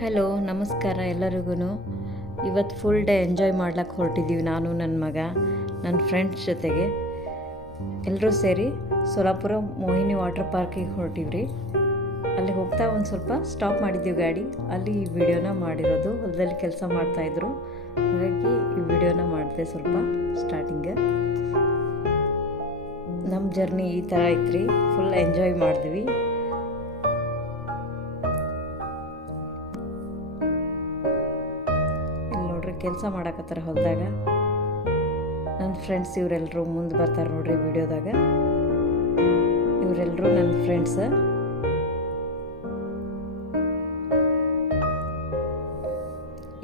Hello ನಮಸ್ಕಾರ ಎಲ್ಲರಿಗೂ ಇವತ್ತು ಫುಲ್ ಡೇ ಎಂಜಾಯ್ ಮಾಡ್ಲಿಕ್ಕೆ ಹೊರಟಿದ್ದೀವಿ ನಾನು ನನ್ನ ಮಗ ನನ್ನ ಫ್ರೆಂಡ್ಸ್ ಜೊತೆಗೆ. ಎಲ್ಲರೂ ಸೇರಿ ಸೋಲಾಪುರ ಮೋಹಿನಿ ವಾಟರ್ ಪಾರ್ಕಿಗೆ ಹೊರಟಿವ್ರಿ. ಅಲ್ಲಿ ಹೋಗ್ತಾ ಒಂದು ಸ್ವಲ್ಪ ಸ್ಟಾಪ್ ಮಾಡಿದ್ದೀವಿ ಗಾಡಿ. ಅಲ್ಲಿ ಈ ವಿಡಿಯೋನ ಮಾಡಿರೋದು, ಹೊಲದಲ್ಲಿ ಕೆಲಸ ಮಾಡ್ತಾಯಿದ್ರು ಹಾಗಾಗಿ ಈ ವಿಡಿಯೋನ ಮಾಡಿದೆ ಸ್ವಲ್ಪ ಸ್ಟಾರ್ಟಿಂಗ ನಮ್ಮ ಜರ್ನಿ ಈ ಥರ ಐತ್ರಿ ಫುಲ್ ಎಂಜಾಯ್ ಮಾಡಿದ್ವಿ. ಕೆಲಸ ಮಾಡಕತ್ತಾರ ಹೊಲದಾಗ. ನನ್ನ ಫ್ರೆಂಡ್ಸ್ ಇವರೆಲ್ಲರೂ ಮುಂದೆ ಬರ್ತಾರೆ ನೋಡ್ರಿ ವಿಡಿಯೋದಾಗ. ಇವರೆಲ್ಲರೂ ನನ್ನ ಫ್ರೆಂಡ್ಸ್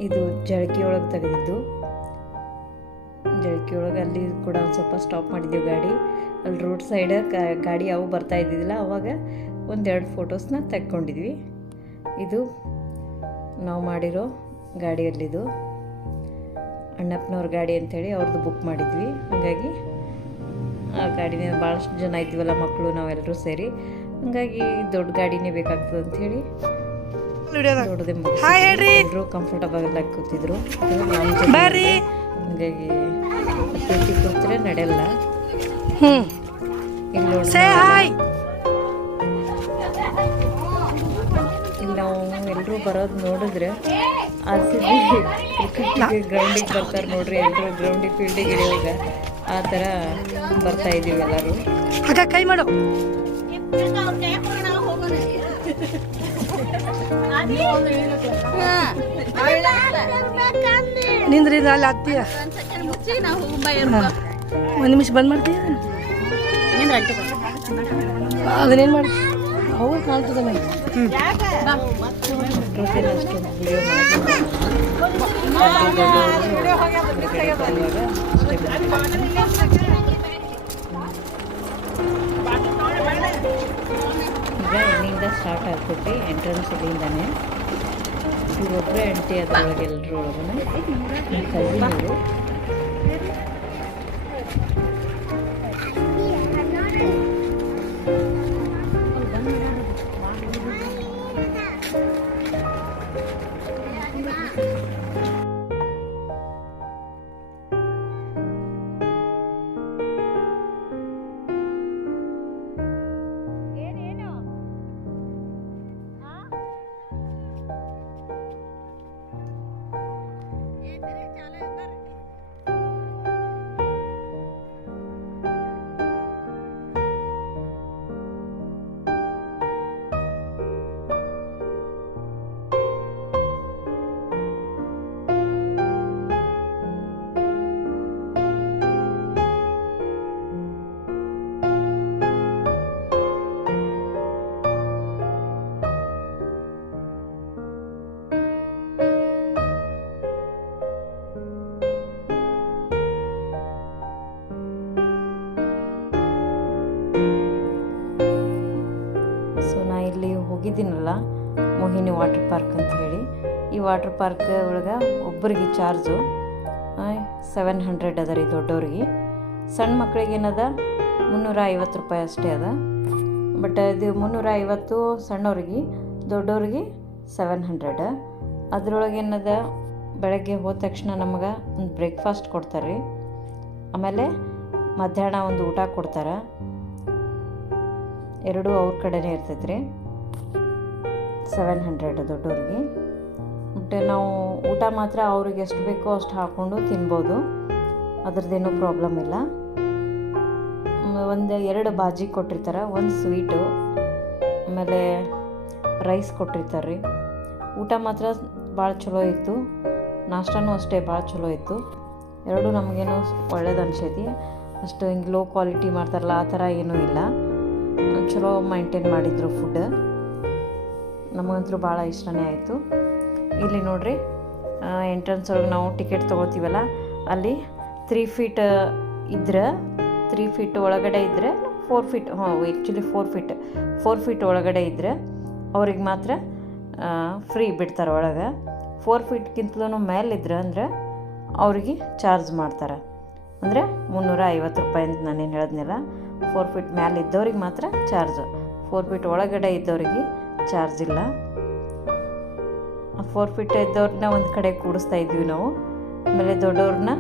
ಇದು ಜಳಕಿ ಒಳಗೆ ತೆಗೆದಿದ್ದು. ಜಳಕಿ ಒಳಗೆ ಅಲ್ಲಿ ಕೂಡ ಒಂದು ಸ್ವಲ್ಪ ಸ್ಟಾಪ್ ಮಾಡಿದ್ದೆವು ಗಾಡಿ. ಅಲ್ಲಿ ರೋಡ್ ಸೈಡ್ ಗಾಡಿ ಯಾವ ಬರ್ತಾ ಇದ್ದಿದ್ದಿಲ್ಲ, ಅವಾಗ ಒಂದೆರಡು ಫೋಟೋಸ್ನ ತೆಕ್ಕೊಂಡಿದ್ವಿ. ಇದು ನಾವು ಮಾಡಿರೋ ಗಾಡಿಯಲ್ಲಿದು. ಅಣ್ಣಪ್ಪನವ್ರ ಗಾಡಿ ಅಂಥೇಳಿ ಅವ್ರದ್ದು ಬುಕ್ ಮಾಡಿದ್ವಿ. ಹಾಗಾಗಿ ಆ ಗಾಡಿನೇ ಭಾಳಷ್ಟು ಜನ ಇದ್ದೀವಲ್ಲ ಮಕ್ಕಳು ನಾವೆಲ್ಲರೂ ಸೇರಿ. ಹಾಗಾಗಿ ದೊಡ್ಡ ಗಾಡಿನೇ ಬೇಕಾಗ್ತದೆ ಅಂಥೇಳಿ. ಎಲ್ಲರೂ ಕಂಫರ್ಟಬಲ್ ಆಗಿ ಕೂತಿದ್ರು. ಹಾಗಾಗಿ ಕೂತಿ ಕೂತ್ರೆ ನಡೆಯಲ್ಲ. ಇಲ್ಲಿ ನಾವು ಎಲ್ಲರೂ ಬರೋದು ನೋಡಿದ್ರೆ ಆರ್ ಸಿ ಬಿ ಕ್ರಿಕೆಟ್ ಗ್ರೌಂಡಿಗೆ ಬರ್ತಾರೆ ನೋಡ್ರಿ ಎಲ್ಲರೂ ಗ್ರೌಂಡಿಗೆ ಫೀಲ್ಡಿಗೆ ಇಳಿಯುವಾಗ ಆ ಥರ ಬರ್ತಾ ಇದ್ದೀವಿ ಎಲ್ಲರೂ ಹಾಗ ಕೈ ಮಾಡು ನಿಂದ್ರಿ ಅಲ್ಲಿ ಹತ್ತೀಯ ಒಂದು ನಿಮಿಷ ಬಂದ್ ಮಾಡ್ತೀಯ ಅದನ್ನೇನು ಮಾಡಿ ಹೌದು ಕಾಣ್ತದೆ ನನಗೆ ಹ್ಞೂ ಪ್ರತಿನ ಅಷ್ಟೊಂದು ವಿಡಿಯೋ ಮಾಡಿ ಹೊರಗಡೆ ಬರುವಾಗ ಅಷ್ಟೇ ಮಾಡ್ತೀವಿ. ಈಗ ಎಲ್ಲಿಂದ ಸ್ಟಾರ್ಟ್ ಆಗ್ತೈತಿ ಎಂಟ್ರೆನ್ಸ್ ಇಲ್ಲಿಂದಾನೆ ಇವರೊಬ್ಬರೇ ಆಂಟಿ ಅದ್ರೊಳಗೆ ಎಲ್ಲರೂ ಒಳಗೂ ಹೋಗಿದ್ದೀನಲ್ಲ, ಮೋಹಿನಿ ವಾಟರ್ ಪಾರ್ಕ್ ಅಂತ ಹೇಳಿ. ಈ ವಾಟರ್ ಪಾರ್ಕ್ ಒಳಗೆ ಒಬ್ಬರಿಗೆ ಚಾರ್ಜು ಸೆವೆನ್ ಹಂಡ್ರೆಡ್ ಅದ ರೀ ದೊಡ್ಡವ್ರಿಗೆ ಸಣ್ಣ ಮಕ್ಳಿಗೆ ಏನದ? ಮುನ್ನೂರ ಐವತ್ತು ರೂಪಾಯಿ ಅಷ್ಟೇ ಅದ. ಬಟ್ ಇದು ಮುನ್ನೂರ ಐವತ್ತು ಸಣ್ಣವ್ರಿಗೆ ದೊಡ್ಡವ್ರಿಗೆ ಸೆವೆನ್ ಹಂಡ್ರೆಡ್. ಅದರೊಳಗೆ ಏನದ? ಬೆಳಗ್ಗೆ ಹೋದ ತಕ್ಷಣ ನಮಗೆ ಒಂದು ಬ್ರೇಕ್ಫಾಸ್ಟ್ ಕೊಡ್ತಾರೆ. ರೀ ಆಮೇಲೆ ಮಧ್ಯಾಹ್ನ ಒಂದು ಊಟ ಕೊಡ್ತಾರೆ. ಎರಡೂ ಅವ್ರ ಕಡೆನೇ ಇರ್ತೈತೆ ರೀ ಸೆವೆನ್ ಹಂಡ್ರೆಡ್ ದೊಡ್ಡವ್ರಿಗೆ ಮತ್ತು ನಾವು ಊಟ ಮಾತ್ರ ಅವ್ರಿಗೆ ಎಷ್ಟು ಬೇಕೋ ಅಷ್ಟು ಹಾಕ್ಕೊಂಡು ತಿನ್ಬೋದು. ಅದ್ರದ್ದೇನೂ ಪ್ರಾಬ್ಲಮ್ ಇಲ್ಲ. ಒಂದು ಎರಡು ಬಾಜಿ ಕೊಟ್ಟಿರ್ತಾರೆ, ಒಂದು ಸ್ವೀಟು ಆಮೇಲೆ ರೈಸ್ ಕೊಟ್ಟಿರ್ತಾರೆ ರೀ. ಊಟ ಮಾತ್ರ ಭಾಳ ಚಲೋ ಇತ್ತು. ನಾಷ್ಟನೂ ಅಷ್ಟೇ ಭಾಳ ಚಲೋ ಇತ್ತು. ಎರಡೂ ನಮಗೇನೋ ಒಳ್ಳೇದು ಅನಿಸೈತಿ. ಅಷ್ಟು ಹಿಂಗೆ ಲೋ ಕ್ವಾಲಿಟಿ ಮಾಡ್ತಾರಲ್ಲ, ಆ ಥರ ಏನೂ ಇಲ್ಲ. ಚಲೋ ಮೈಂಟೈನ್ ಮಾಡಿದ್ರು ಫುಡ್ ನಮಗಂತೂ ಭಾಳ ಇಷ್ಟನೇ ಆಯಿತು. ಇಲ್ಲಿ ನೋಡ್ರಿ ಎಂಟ್ರೆನ್ಸ್ ಒಳಗೆ ನಾವು ಟಿಕೆಟ್ ತೊಗೋತೀವಲ್ಲ, ಅಲ್ಲಿ ತ್ರೀ ಫೀಟ್ ಇದ್ರೆ ತ್ರೀ ಫೀಟ್ ಒಳಗಡೆ ಇದ್ದರೆ ಫೋರ್ ಫೀಟ್ ಹಾಂ actually four feet four feet ಒಳಗಡೆ ಇದ್ದರೆ ಅವ್ರಿಗೆ ಮಾತ್ರ ಫ್ರೀ ಬಿಡ್ತಾರೆ ಒಳಗೆ. ಫೋರ್ ಫೀಟ್ಗಿಂತಲೂ ಮೇಲಿದ್ರೆ ಅಂದ್ರೆ ಅವ್ರಿಗೆ ಚಾರ್ಜ್ ಮಾಡ್ತಾರೆ. ಅಂದರೆ ಮುನ್ನೂರ ಐವತ್ತು ರೂಪಾಯಿ ಅಂತ ನಾನೇನು ಹೇಳಿದ್ನಲ್ಲ ಫೋರ್ ಫೀಟ್ ಮ್ಯಾಲೆ ಇದ್ದವ್ರಿಗೆ ಮಾತ್ರ ಚಾರ್ಜ್ ಫೋರ್ ಫೀಟ್ ಒಳಗಡೆ ಇದ್ದವ್ರಿಗೆ ಚಾರ್ಜ್ ಇಲ್ಲ. ಫೋರ್ ಫೀಟ್ ಇದ್ದವ್ರನ್ನ ಒಂದು ಕಡೆ ಕೂಡಿಸ್ತಾ ಇದ್ದೀವಿ ನಾವು. ಆಮೇಲೆ ದೊಡ್ಡವ್ರನ್ನ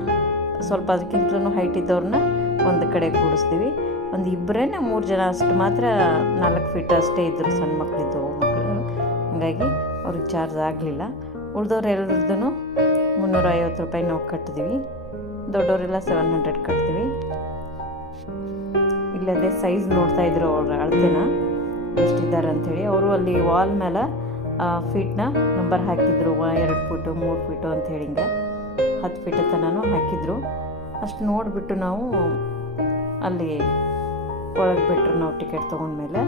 ಸ್ವಲ್ಪ ಅದಕ್ಕಿಂತಲೂ ಹೈಟ್ ಇದ್ದವ್ರನ್ನ ಒಂದು ಕಡೆ ಕೂಡಿಸ್ತೀವಿ. ಒಂದು ಇಬ್ಬರೇ ಮೂರು ಜನ ಅಷ್ಟು ಮಾತ್ರ ನಾಲ್ಕು ಫೀಟ್ ಅಷ್ಟೇ ಇದ್ದರು ಸಣ್ಣ ಮಕ್ಕಳಿದ್ದು ಮಕ್ಕಳು ಹಾಗಾಗಿ ಅವ್ರಿಗೆ ಚಾರ್ಜ್ ಆಗಲಿಲ್ಲ. ಉಳಿದವ್ರು ಎಲ್ಲರದ್ದು ಮುನ್ನೂರ ಐವತ್ತು ರೂಪಾಯಿ ನಾವು ಕಟ್ಟಿದ್ವಿ ದೊಡ್ಡವರೆಲ್ಲ ಸೆವೆನ್ ಹಂಡ್ರೆಡ್ ಕಟ್ತೀವಿ. ಇಲ್ಲದೆ ಸೈಜ್ ನೋಡ್ತಾ ಇದ್ರು ಅವ್ರ ಅಳತೆನ. ಎಷ್ಟಿದ್ದಾರೆ ಅಂಥೇಳಿ ಅವರು ಅಲ್ಲಿ ವಾಲ್ ಮೇಲೆ ಫೀಟ್ನ ನಂಬರ್ ಹಾಕಿದ್ರು. ಎರಡು ಫೀಟು ಮೂರು ಫೀಟು ಅಂತ ಹಿಂಗೆ ಹತ್ತು ಫೀಟ್ ತನೂ ಹಾಕಿದ್ರು. ಅಷ್ಟು ನೋಡಿಬಿಟ್ಟು ನಾವು ಅಲ್ಲಿ ಒಳಗೆ ಬಿಟ್ಟರು ನಾವು ಟಿಕೆಟ್ ತೊಗೊಂಡ್ಮೇಲೆ.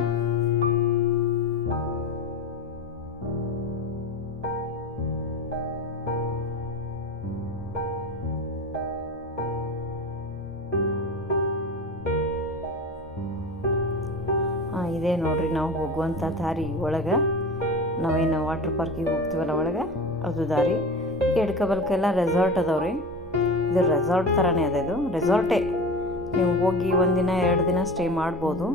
ಇದೇ ನೋಡ್ರಿ, ನಾವು ಹೋಗುವಂಥ ದಾರಿ ಒಳಗೆ. ನಾವೇನು ವಾಟರ್ ಪಾರ್ಕಿಗೆ ಹೋಗ್ತೀವಲ್ಲ ಒಳಗೆ? ಅದು ದಾರಿ. ಎಡ್ಕಬಲ್ಕೆಲ್ಲ ರೆಸಾರ್ಟ್ ಅದಾವ್ರಿ. ಇದು ರೆಸಾರ್ಟ್ ಥರನೇ ಅದ ಇದು. ರೆಸಾರ್ಟೇ ನೀವು ಹೋಗಿ ಒಂದಿನ ಎರಡು ದಿನ ಸ್ಟೇ ಮಾಡ್ಬೋದು.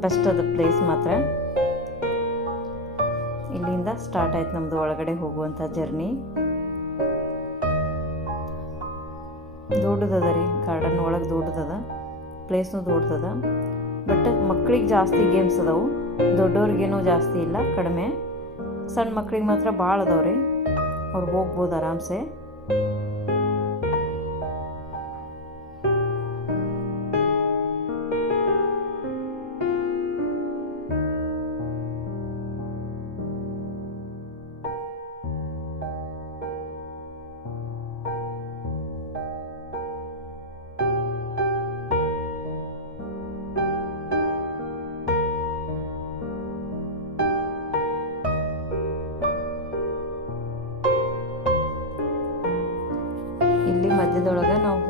ಬೆಸ್ಟ್ ಅದ ಪ್ಲೇಸ್ ಮಾತ್ರ. ಇಲ್ಲಿಂದ ಸ್ಟಾರ್ಟ್ ಆಯ್ತು ನಮ್ಮದು ಒಳಗಡೆ ಹೋಗುವಂಥ ಜರ್ನಿ ದೊಡ್ಡದದ ರೀ ಗಾರ್ಡನ್ ಒಳಗೆ ದೊಡ್ಡದದ. ಪ್ಲೇಸ್ನು ದೊಡ್ಡದದ. ಬಟ್ ಮಕ್ಳಿಗೆ ಜಾಸ್ತಿ ಗೇಮ್ಸ್ ಅದಾವು. ದೊಡ್ಡವ್ರಿಗೇನೂ ಜಾಸ್ತಿ ಇಲ್ಲ, ಕಡಿಮೆ. ಸಣ್ಣ ಮಕ್ಳಿಗೆ ಮಾತ್ರ ಭಾಳ ರೀ ಅವ್ರು ಹೋಗ್ಬೋದು ಆರಾಮ್ಸೆ.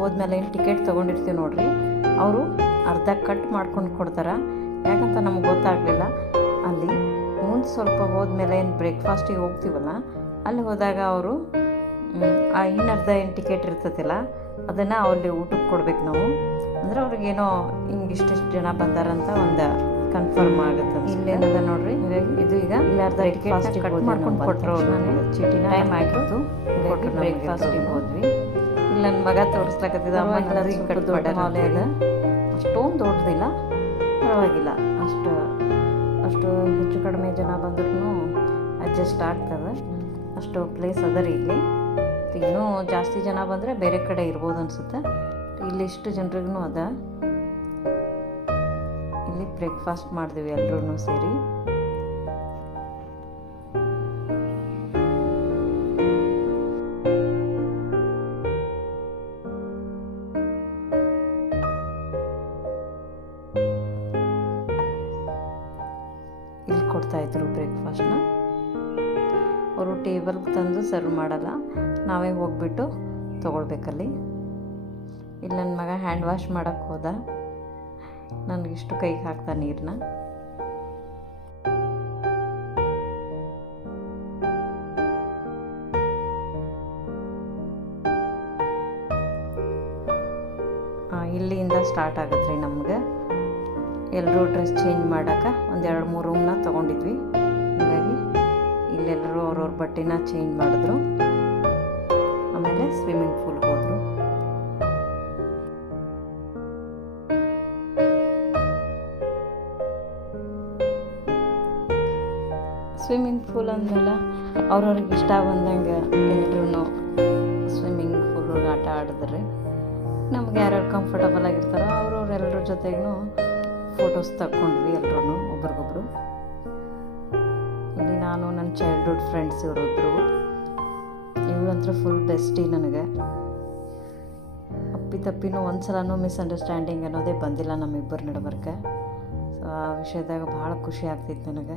ಹೋದ್ಮೇಲೆ ಏನು ಟಿಕೆಟ್ ತೊಗೊಂಡಿರ್ತೀವಿ ನೋಡ್ರಿ. ಅವರು ಅರ್ಧ ಕಟ್ ಮಾಡ್ಕೊಂಡು ಕೊಡ್ತಾರೆ. ಯಾಕಂತ ನಮ್ಗೆ ಗೊತ್ತಾಗಲಿಲ್ಲ. ಅಲ್ಲಿ ಮುಂದೆ ಸ್ವಲ್ಪ ಹೋದ್ಮೇಲೆ ಏನು ಬ್ರೇಕ್ಫಾಸ್ಟಿಗೆ ಹೋಗ್ತೀವಲ್ಲ ಅಲ್ಲಿ ಹೋದಾಗ ಅವರು ಆ ಇನ್ನರ್ಧ ಏನು ಟಿಕೆಟ್ ಇರ್ತೈತಿಲ್ಲ ಅದನ್ನು ಅವ್ರಿಗೆ ಊಟಕ್ಕೆ ಕೊಡ್ಬೇಕು ನಾವು. ಅಂದ್ರೆ ಅವ್ರಿಗೇನೋ ಹಿಂಗೆ ಇಷ್ಟಿಷ್ಟು ಜನ ಬಂದಾರಂತ ಒಂದು ಕನ್ಫರ್ಮ್ ಆಗುತ್ತೆ ಇಲ್ಲೇನದ ನೋಡ್ರಿ? ನೋಡಿರಿ ಇದು ಈಗ ಇಲ್ಲಿ ಅರ್ಧ ಟಿಕೆಟ್ ಕಟ್ ಮಾಡ್ಕೊಂಡು ಕೊಟ್ಟರು ನಾನು ಚೀಟಿನ ಟೈಮ್ ಆಗಿತ್ತು ಬ್ರೇಕ್ಫಾಸ್ಟಿಗೆ ಹೋದ್ವಿ. ನನ್ನ ಮಗ ತೋರಿಸ್ಲಕತ್ತಿದ ಅಮ್ಮ ಕಟ್ ಅಷ್ಟೊಂದು ದೊಡ್ಡದಿಲ್ಲ. ಪರವಾಗಿಲ್ಲ. ಅಷ್ಟು ಅಷ್ಟು ಹೆಚ್ಚು ಕಡಿಮೆ ಜನ ಬಂದ್ರೂ ಅಡ್ಜಸ್ಟ್ ಆಗ್ತದೆ. ಅಷ್ಟು ಪ್ಲೇಸ್ ಅದ ರೀ ಇಲ್ಲಿ. ಇನ್ನೂ ಜಾಸ್ತಿ ಜನ ಬಂದರೆ ಬೇರೆ ಕಡೆ ಇರ್ಬೋದು ಅನಿಸುತ್ತೆ. ಇಲ್ಲಿ ಇಷ್ಟು ಜನರಿಗೂ ಅದ. ಇಲ್ಲಿ ಬ್ರೇಕ್ಫಾಸ್ಟ್ ಮಾಡಿದ್ವಿ ಎಲ್ಲರೂ ಸೇರಿ. ಟೇಬಲ್ಗೆ ತಂದು ಸರ್ವ್ ಮಾಡಲ್ಲ. ನಾವೇ ಹೋಗ್ಬಿಟ್ಟು ತೊಗೊಳ್ಬೇಕಲ್ಲಿ. ಇಲ್ಲಿ ನನ್ನ ಮಗ ಹ್ಯಾಂಡ್ ವಾಶ್ ಮಾಡೋಕ್ಕೆ ಹೋದ. ನನಗಿಷ್ಟು ಕೈಗೆ ಹಾಕ್ದ ನೀರನ್ನ ಇಲ್ಲಿಂದ ಸ್ಟಾರ್ಟ್ ಆಗುತ್ತೆ ರೀ ನಮ್ಗೆ. ಎಲ್ಲರೂ ಡ್ರೆಸ್ ಚೇಂಜ್ ಮಾಡೋಕೆ ಒಂದೆರಡು ಮೂರು ರೂಮ್ನ ತೊಗೊಂಡಿದ್ವಿ. ಬಟ್ಟೆನ ಚೇಂಜ್ ಮಾಡಿದ್ರು. ಆಮೇಲೆ ಸ್ವಿಮ್ಮಿಂಗ್ ಪೂಲ್ಗೆ ಹೋದರು. ಸ್ವಿಮ್ಮಿಂಗ್ ಪೂಲ್ ಅಂದಮೇಲೆ ಅವ್ರವ್ರಿಗೆ ಇಷ್ಟ ಬಂದಂಗೆ ಎಲ್ಲರೂ ಸ್ವಿಮ್ಮಿಂಗ್ ಪೂಲ್ ಆಟ ಆಡಿದ್ರೆ ನಮ್ಗೆ ಯಾರ್ಯಾರು ಕಂಫರ್ಟಬಲ್ ಆಗಿರ್ತಾರೋ ಅವ್ರವ್ರೆಲ್ಲರ ಜೊತೆಗೂ ಫೋಟೋಸ್ ತಕ್ಕೊಂಡ್ವಿ ಎಲ್ಲರೂ ಒಬ್ರಿಗೊಬ್ರು. ನಾನು ನನ್ನ ಚೈಲ್ಡ್ಹುಡ್ ಫ್ರೆಂಡ್ಸ್ ಇವರೊಬ್ಬರು ಇವರಂತ್ರ ಫುಲ್ ಬೆಸ್ಟಿ ನನಗೆ. ಅಪ್ಪಿ ತಪ್ಪಿನೂ ಒಂದು ಸಲನೂ ಮಿಸ್ಅಂಡರ್ಸ್ಟ್ಯಾಂಡಿಂಗ್ ಅನ್ನೋದೇ ಬಂದಿಲ್ಲ ನಮ್ಮಿಬ್ಬರ ನಡಬರ್ಕ ಸೊ ಆ ವಿಷಯದಾಗ ಭಾಳ ಖುಷಿ ಆಗ್ತಿತ್ತು ನನಗೆ.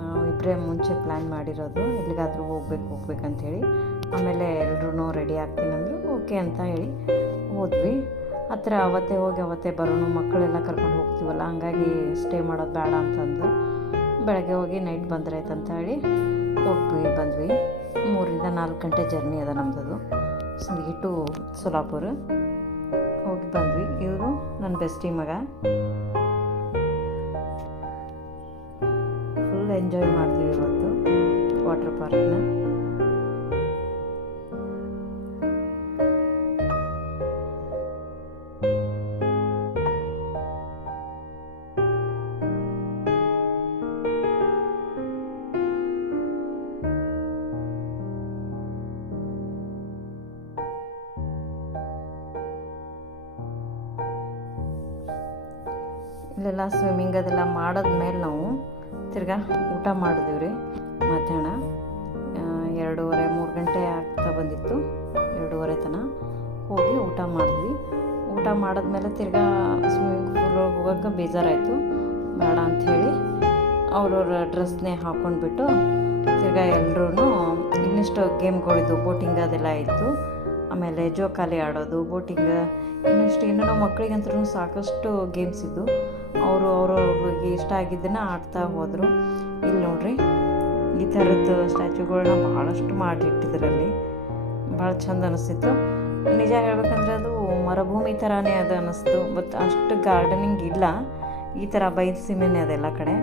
ನಾವು ಇಬ್ಬರೇ ಮುಂಚೆ ಪ್ಲ್ಯಾನ್ ಮಾಡಿರೋದು. ಎಲ್ಲಿಗಾದರೂ ಹೋಗ್ಬೇಕು, ಹೋಗ್ಬೇಕಂತೇಳಿ. ಆಮೇಲೆ ಎಲ್ಲರೂ ರೆಡಿ ಆಗ್ತೀನಿ ಅಂದರು, ಓಕೆ ಅಂತ ಹೇಳಿ ಹೋದ್ವಿ. ಹತ್ರ ಅವತ್ತೇ ಹೋಗಿ ಅವತ್ತೇ ಬರೋಣ ಮಕ್ಕಳೆಲ್ಲ ಕರ್ಕೊಂಡು ಹೋಗ್ತೀವಲ್ಲ ಹಂಗಾಗಿ ಸ್ಟೇ ಮಾಡೋದು ಬೇಡ ಅಂತಂದು. ಬೆಳಗ್ಗೆ ಹೋಗಿ ನೈಟ್ ಬಂದ್ರಾಯ್ತು ಅಂತ ಹೇಳಿ ಹೋಗ್ತೀವಿ ಬಂದ್ವಿ. ಮೂರಿಂದ ನಾಲ್ಕು ಗಂಟೆ ಜರ್ನಿ ಅದ ನಮ್ಮದು ಸಿಂದಗಿ ಟು ಸೋಲಾಪುರ ಹೋಗಿ ಬಂದ್ವಿ. ಇವರು ನನ್ನ ಬೆಸ್ಟಿ ಮಗ. ಫುಲ್ ಎಂಜಾಯ್ ಮಾಡಿದ್ವಿ ಇವತ್ತು ವಾಟರ್ ಪಾರ್ಕ್ನ ಇಲ್ಲೆಲ್ಲ ಸ್ವಿಮ್ಮಿಂಗ್ ಅದೆಲ್ಲ ಮಾಡಿದ್ಮೇಲೆ ನಾವು ತಿರ್ಗಾ ಊಟ ಮಾಡಿದ್ವಿ ರೀ ಮಧ್ಯಾಹ್ನ. ಎರಡೂವರೆ, ಮೂರು ಗಂಟೆ ಆಗ್ತಾ ಬಂದಿತ್ತು. ಎರಡೂವರೆ ತನಕ ಹೋಗಿ ಊಟ ಮಾಡಿದ್ವಿ. ಊಟ ಮಾಡಿದ್ಮೇಲೆ ತಿರ್ಗಾ ಸ್ವಿಮ್ಮಿಂಗ್ ಪೂಲ್ಗೆ ಹೋಗೋಕೆ ಬೇಜಾರಾಯಿತು. ಬೇಡ ಅಂಥೇಳಿ ಅವ್ರವ್ರ ಡ್ರೆಸ್ನೇ ಹಾಕ್ಕೊಂಡ್ಬಿಟ್ಟು ತಿರ್ಗಾ ಎಲ್ಲರೂ ಇನ್ನಿಷ್ಟು ಗೇಮ್ಗಳಿದ್ದು ಬೋಟಿಂಗ್ ಅದೆಲ್ಲ ಇತ್ತು. ಆಮೇಲೆ ಜೋಕಾಲಿ ಆಡೋದು, ಬೋಟಿಂಗ್ ಇನ್ನಿಷ್ಟು ಏನೇನೋ ಮಕ್ಕಳಿಗಂತೂ ಸಾಕಷ್ಟು ಗೇಮ್ಸ್ ಇದ್ದು ಅವರು ಅವ್ರವ್ರಿಗೆ ಇಷ್ಟ ಆಗಿದ್ದನ್ನು ಆಡ್ತಾ ಹೋದರು. ಇಲ್ಲಿ ನೋಡ್ರಿ, ಈ ಥರದ್ದು ಸ್ಟ್ಯಾಚ್ಯೂಗಳನ್ನ ಭಾಳಷ್ಟು ಮಾಡಿಟ್ಟಿದ್ರಲ್ಲಿ. ಭಾಳ ಚಂದ ಅನಿಸ್ತಿತ್ತು. ನಿಜ ಹೇಳ್ಬೇಕಂದ್ರೆ ಅದು ಮರುಭೂಮಿ ಥರನೇ ಅದು ಅನ್ನಿಸ್ತು ಬಟ್ ಅಷ್ಟು ಗಾರ್ಡನಿಂಗ್ ಇಲ್ಲ. ಈ ಥರ ಬಯಲು ಸೀಮೆನೇ ಅದೆಲ್ಲ ಕಡೆ.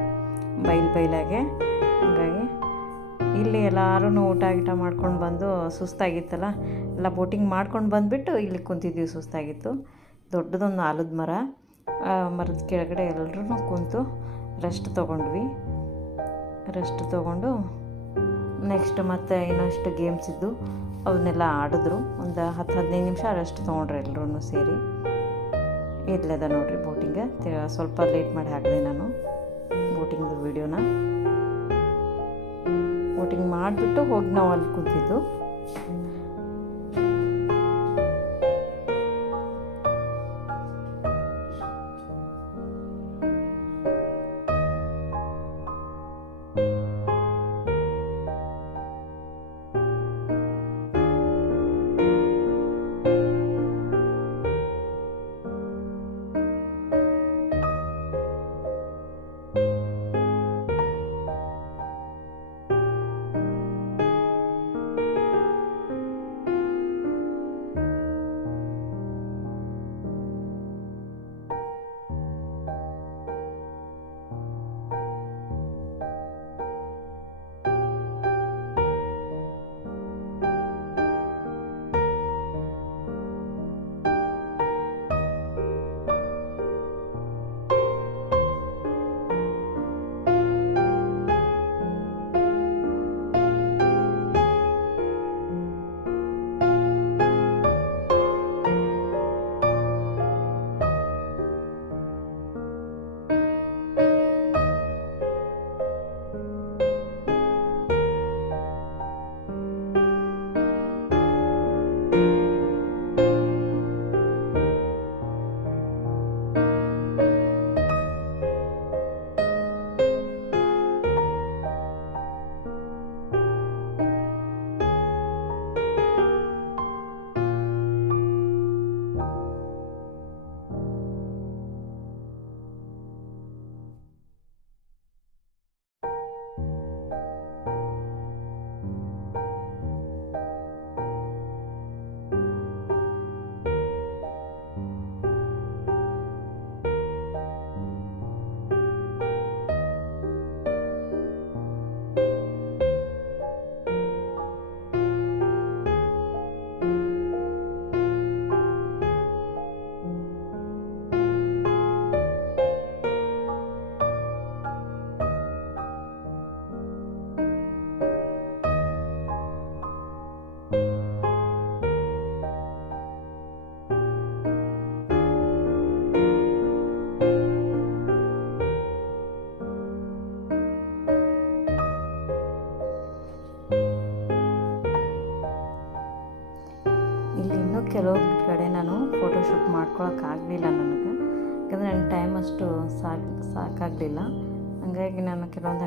ಬೈಲ್ ಬೈಲಾಗೆ. ಹಾಗಾಗಿ ಇಲ್ಲಿ ಎಲ್ಲರೂ ಊಟ ಗೀಟ ಮಾಡ್ಕೊಂಡು ಬಂದು ಸುಸ್ತಾಗಿತ್ತಲ್ಲ. ಎಲ್ಲ ಬೋಟಿಂಗ್ ಮಾಡ್ಕೊಂಡು ಬಂದುಬಿಟ್ಟು ಇಲ್ಲಿ ಕುಂತಿದ್ವಿ ಸುಸ್ತಾಗಿತ್ತು. ದೊಡ್ಡದೊಂದು ಆಲದ ಮರ. ಮರದ ಕೆಳಗಡೆ ಎಲ್ಲರೂ ಕುಂತು ರೆಸ್ಟ್ ತೊಗೊಂಡ್ವಿ. ರೆಸ್ಟ್ ತೊಗೊಂಡು ನೆಕ್ಸ್ಟ್ ಮತ್ತೆ ಇನ್ನಷ್ಟು ಗೇಮ್ಸ್ ಇದ್ದು ಅವನ್ನೆಲ್ಲ ಆಡಿದ್ರು. ಒಂದು ಹತ್ತು ಹದಿನೈದು ನಿಮಿಷ ರೆಸ್ಟ್ ತೊಗೊಂಡ್ರೆ ಎಲ್ಲರೂ ಸೇರಿ. ಇರ್ಲದ ನೋಡ್ರಿ ಬೋಟಿಂಗ್ ಸ್ವಲ್ಪ ಲೇಟ್ ಮಾಡಿ ಹಾಕಿದೆ ನಾನು ಬೋಟಿಂಗ್ದು ವಿಡಿಯೋನ ಬೋಟಿಂಗ್ ಮಾಡಿಬಿಟ್ಟು ಹೋಗಿ ನಾವು ಅಲ್ಲಿ ಕುಂತಿದ್ದು.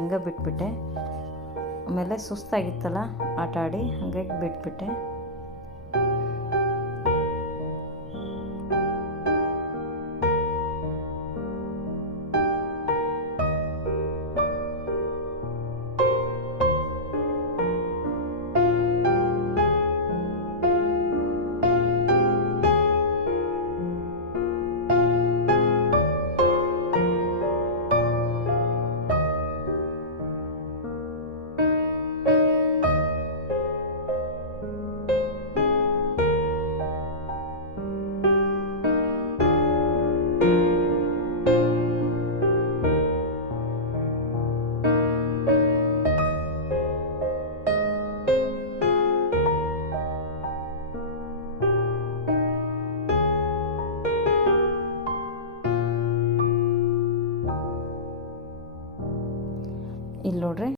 ಹಂಗೆ ಬಿಟ್ಬಿಟ್ಟೆ. ಆಮೇಲೆ ಸುಸ್ತಾಗಿತ್ತಲ್ಲ ಆಟ ಆಡಿ ಹಂಗಾಗಿ ಬಿಟ್ಬಿಟ್ಟೆ.